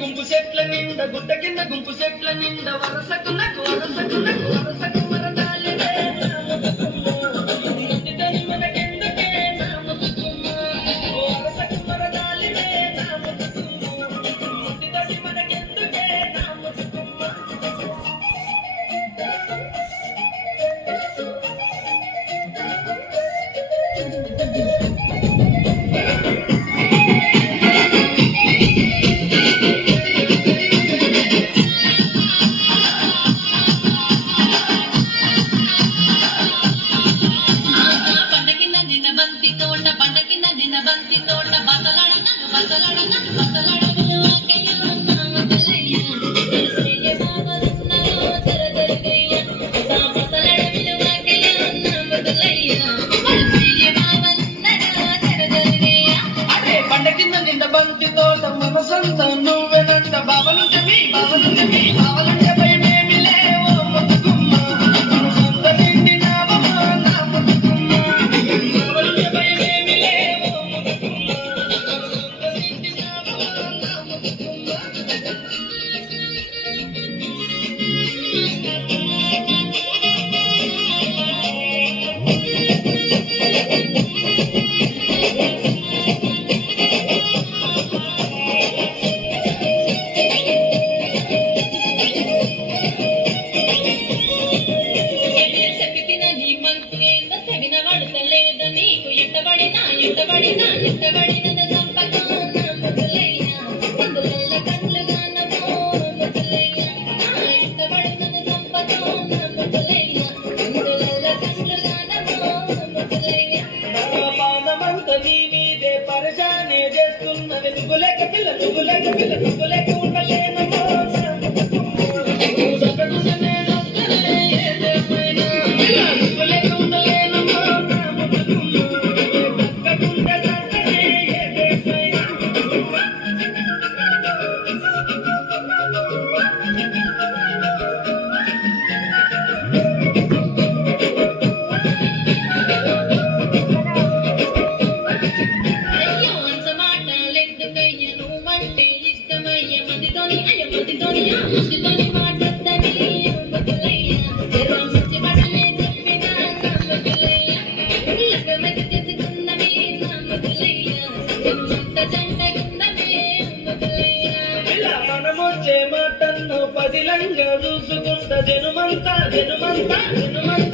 గుంపు సెట్ల నిండా గుడ్డ కింద గుంపు సెట్ల నిండా వరసకు నాకు వరసకు నాకు వరసకు మరదాలిదే మనకెందుకే నా ముతుకుమ్మ వరసకు మరదాలిదే నా ముతుకుమ్మ మనకెందుకే నా ముతుకుమ్మ పండకింద నిండ బంతి తోట మన సొంత నువ్వెనంట బావలుంటే మీ బావలుంటే మీ బావలుంటే భయమేమి లేవో ముతుకుమ్మ మన సొంత నిండి నావమా నా ముతుకుమ్మ బావలుంటే భయమేమి లేవో ముతుకుమ్మ మన సొంత నిండి నావమా నా ముతుకుమ్మ పరిశానే చేస్తున్నది నువ్వులేక పిల్ల నువ్వులేక పిల్ల నువ్వులేక ఉండలేనమ్మో నువ్వులేక ఉండలేనమ్మో మనమొచ్చే మాటನ್ನು పదిలంగా చూసుకుంటా జనుమంతా జనుమంతా జనుమంతా